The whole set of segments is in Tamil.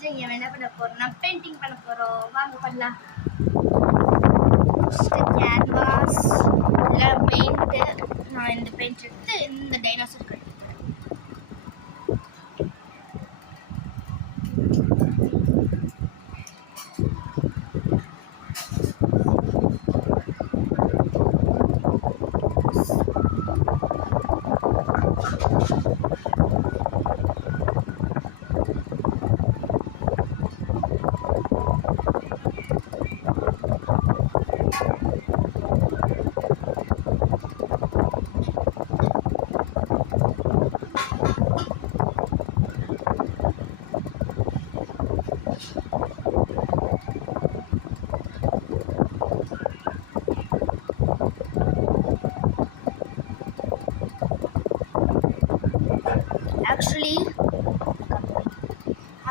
ஃப்ரெண்ட்ஸ் இங்கே என்ன பண்ண போகிறோம்னா பெயிண்டிங் பண்ண போகிறோம். வாங்க பண்ணலாம். கேன்வாஸ் இதில் பெயிண்ட்டு. நான் இந்த பெயிண்ட் எடுத்து இந்த டைனோசர் கட்டிக்கிறேன்.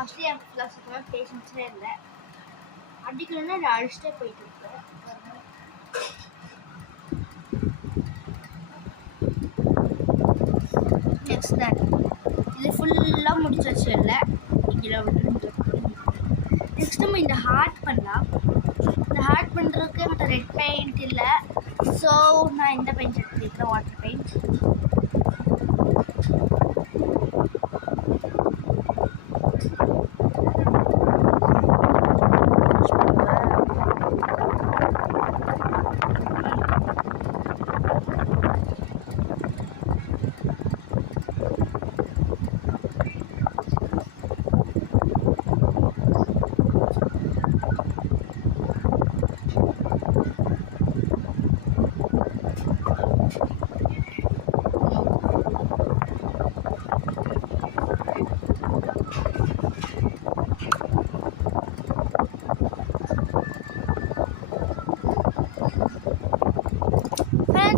ஆக்சுவலி என் கிளாஸ் சுத்தமாக பேஷன்ஸே இல்லை. அடிக்கணும்னா அதை அடிச்சுட்டே போயிட்டு இருக்கேன். நெக்ஸ்ட் தான் இது ஃபுல்லாக முடிச்சாச்சு. இல்லை இங்கே நெக்ஸ்ட் நம்ம இந்த ஹார்ட் பண்ணலாம். இந்த ஹார்ட் பண்ணுறதுக்கு எனக்கு ரெட் பெயிண்ட் இல்லை. ஸோ நான் இந்த பெயிண்ட் எடுத்துக்கிறேன், வாட்டர் பெயிண்ட்.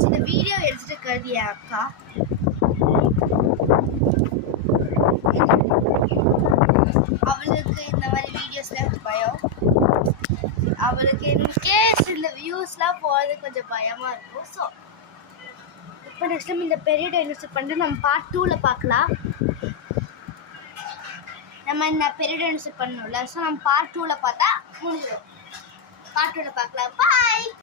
இந்த வீடியோ எடுத்துக்கிறது என் அக்கா. அவளுக்கு இந்த மாதிரி வீடியோஸ்ல பயம். அவளுக்கு இன்கேஸ் இந்த வியூஸ்லாம் போகிறது கொஞ்சம் பயமாக இருக்கும். ஸோ இப்போ நெக்ஸ்ட் டைம் இந்த பெரிய டைனோசர் பண்ணிட்டு நம்ம பார்ட் 2ல் பார்க்கலாம். நம்ம இந்த பெரிய டைனோசர் பண்ணணும்ல, ஸோ நம்ம பார்ட் 2ல் பார்த்தா முடிஞ்சிடும். பார்ட் 2ல் பார்க்கலாம். பாய்.